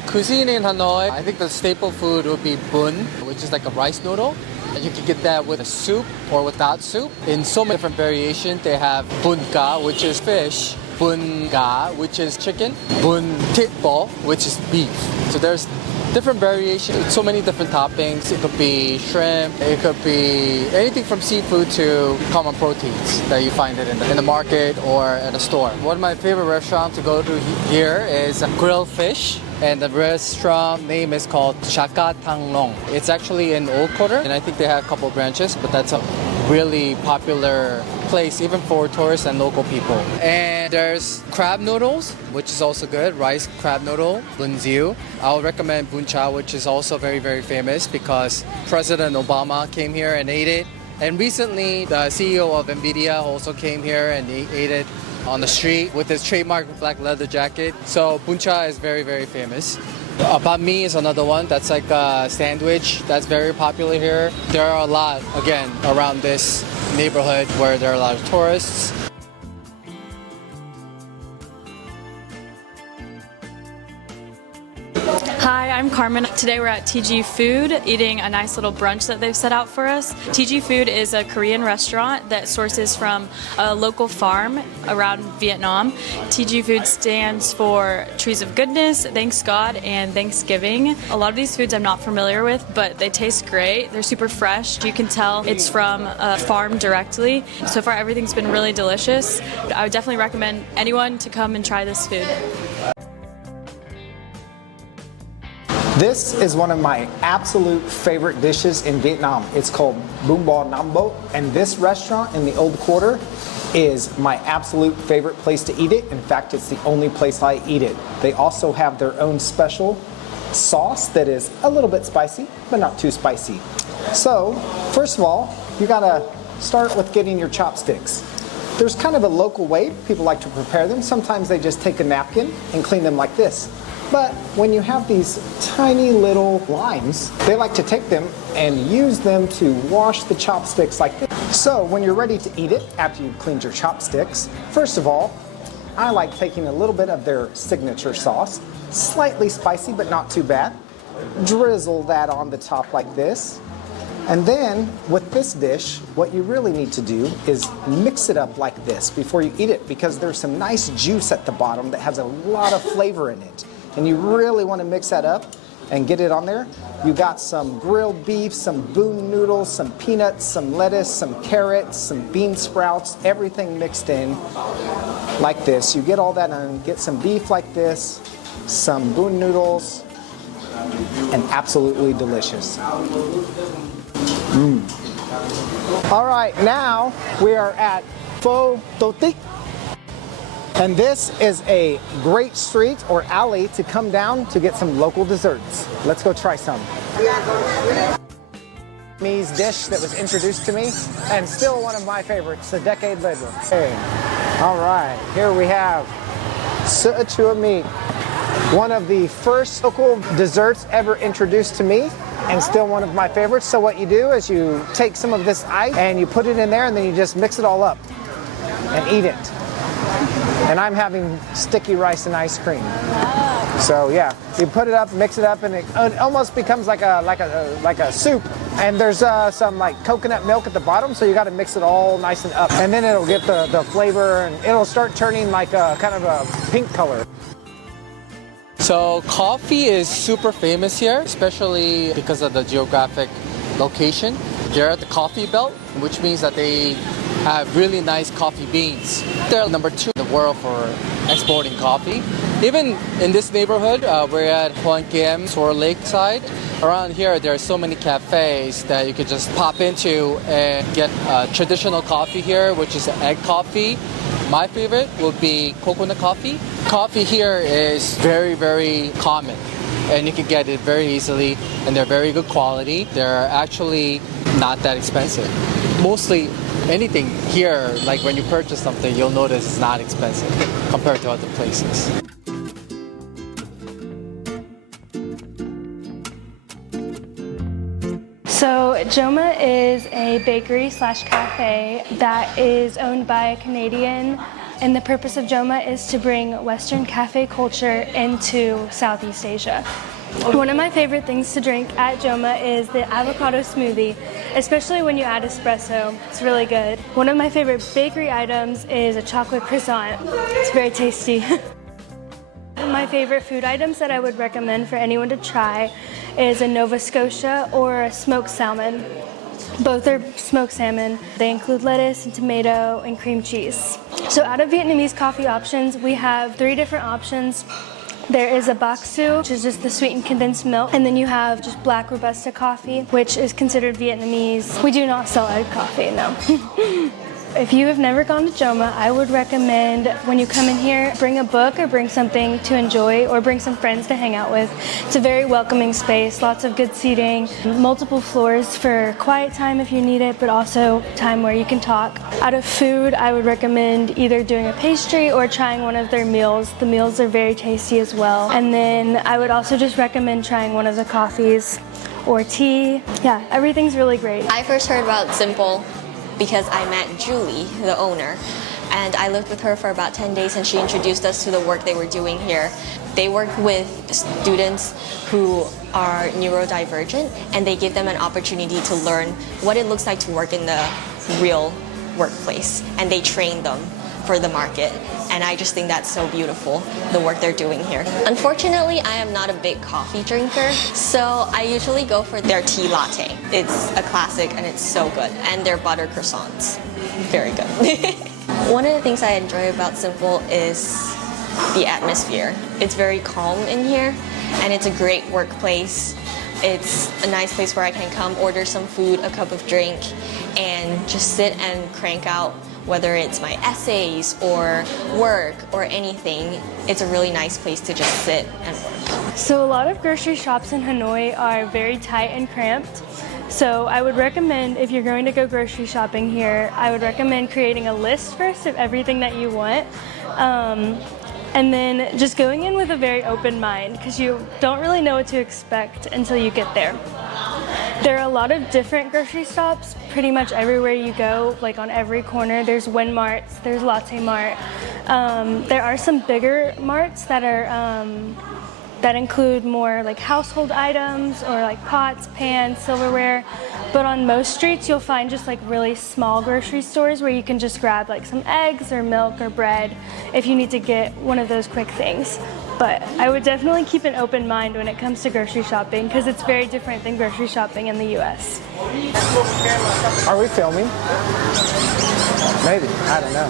the cuisine in Hanoi, I think the staple food would be bun, which is like a rice noodle. And you can get that with a soup or without soup. In so many different variations, they have bun ga, which is fish, bun ga, which is chicken, bun thit bo, which is beef. So there's different variations, so many different toppings. It could be shrimp, it could be anything from seafood to common proteins that you find it in the market or at a store. One of my favorite restaurants to go to here is Grilled Fish. And the restaurant name is called Shaka Tanglong. It's actually in Old Quarter, and I think they have a couple branches, but that's a really popular place even for tourists and local people. And there's crab noodles, which is also good, rice crab noodle, bunziu. I'll recommend buncha, which is also very, very famous because President Obama came here and ate it. And recently, the CEO of NVIDIA also came here and he ate it on the street with his trademark black leather jacket. So buncha is very, very famous. Banh mi is another one that's like a sandwich that's very popular here. There are a lot, again, around this neighborhood where there are a lot of tourists. Hi, I'm Carmen. Today we're at TG Food eating a nice little brunch that they've set out for us. TG Food is a Korean restaurant that sources from a local farm around Vietnam. TG Food stands for Trees of Goodness, Thanks God, and Thanksgiving. A lot of these foods I'm not familiar with, but they taste great. They're super fresh. You can tell it's from a farm directly. So far everything's been really delicious. I would definitely recommend anyone to come and try this food. This is one of my absolute favorite dishes in Vietnam. It's called Bún Bò Nam Bo, and this restaurant in the Old Quarter is my absolute favorite place to eat it. In fact, it's the only place I eat it. They also have their own special sauce that is a little bit spicy, but not too spicy. So, first of all, you gotta start with getting your chopsticks. There's kind of a local way people like to prepare them. Sometimes they just take a napkin and clean them like this. But when you have these tiny little limes, they like to take them and use them to wash the chopsticks like this. So when you're ready to eat it, after you've cleaned your chopsticks, first of all, I like taking a little bit of their signature sauce, slightly spicy but not too bad. Drizzle that on the top like this. And then with this dish, what you really need to do is mix it up like this before you eat it, because there's some nice juice at the bottom that has a lot of flavor in it. And you really want to mix that up and get it on there. You got some grilled beef, some bun noodles, some peanuts, some lettuce, some carrots, some bean sprouts, everything mixed in like this. You get all that and get some beef like this, some bun noodles, and absolutely delicious. All right, now we are at Pho To Tích. And this is a great street or alley to come down to get some local desserts. Let's go try some. Vietnamese dish that was introduced to me, and still one of my favorites a decade later. Okay. All right, here we have Sữa Chua meat. One of the first local desserts ever introduced to me, and still one of my favorites. So what you do is you take some of this ice and you put it in there, and then you just mix it all up and eat it. And I'm having sticky rice and ice cream. So yeah, you put it up, mix it up, and it almost becomes like a soup. And there's some like coconut milk at the bottom, so you got to mix it all nice and up. And then it'll get the flavor, and it'll start turning like a kind of a pink color. So coffee is super famous here, especially because of the geographic location. They're at the coffee belt, which means that they have really nice coffee beans. They're number 2 in the world for exporting coffee. Even in this neighborhood, we're at Hoan Kiem, Sor Lakeside. Around here, there are so many cafes that you could just pop into and get traditional coffee here, which is egg coffee. My favorite would be coconut coffee. Coffee here is very, very common, and you can get it very easily, and they're very good quality. They're actually not that expensive. Mostly anything here, like when you purchase something, you'll notice it's not expensive compared to other places. So Joma is a bakery/cafe that is owned by a Canadian and the purpose of Joma is to bring Western cafe culture into Southeast Asia. One of my favorite things to drink at Joma is the avocado smoothie, especially when you add espresso. It's really good. One of my favorite bakery items is a chocolate croissant. It's very tasty. My favorite food items that I would recommend for anyone to try is a Nova Scotia or a smoked salmon. Both are smoked salmon. They include lettuce and tomato and cream cheese. So out of Vietnamese coffee options, we have 3 different options. There is a bok su, which is just the sweetened condensed milk, and then you have just black Robusta coffee, which is considered Vietnamese. We do not sell egg coffee, no. If you have never gone to Joma, I would recommend when you come in here, bring a book or bring something to enjoy or bring some friends to hang out with. It's a very welcoming space, lots of good seating, multiple floors for quiet time if you need it, but also time where you can talk. Out of food, I would recommend either doing a pastry or trying one of their meals. The meals are very tasty as well. And then I would also just recommend trying one of the coffees or tea. Yeah, everything's really great. I first heard about Simple because I met Julie, the owner, and I lived with her for about 10 days and she introduced us to the work they were doing here. They work with students who are neurodivergent and they give them an opportunity to learn what it looks like to work in the real workplace, and they train them for the market. And I just think that's so beautiful, the work they're doing here. Unfortunately, I am not a big coffee drinker, so I usually go for their tea latte. It's a classic and it's so good. And their butter croissants, very good. One of the things I enjoy about Simple is the atmosphere. It's very calm in here and it's a great workplace. It's a nice place where I can come order some food, a cup of drink, and just sit and crank out whether it's my essays or work or anything. It's a really nice place to just sit and work. So a lot of grocery shops in Hanoi are very tight and cramped. So I would recommend, if you're going to go grocery shopping here, I would recommend creating a list first of everything that you want. And then just going in with a very open mind, because you don't really know what to expect until you get there. There are a lot of different grocery shops pretty much everywhere you go, like on every corner. There's Win Marts, there's Latte Mart. There are some bigger marts that are that include more like household items or like pots, pans, silverware. But on most streets you'll find just like really small grocery stores where you can just grab like some eggs or milk or bread if you need to get one of those quick things. But I would definitely keep an open mind when it comes to grocery shopping because it's very different than grocery shopping in the US. Are we filming? Maybe, I don't know.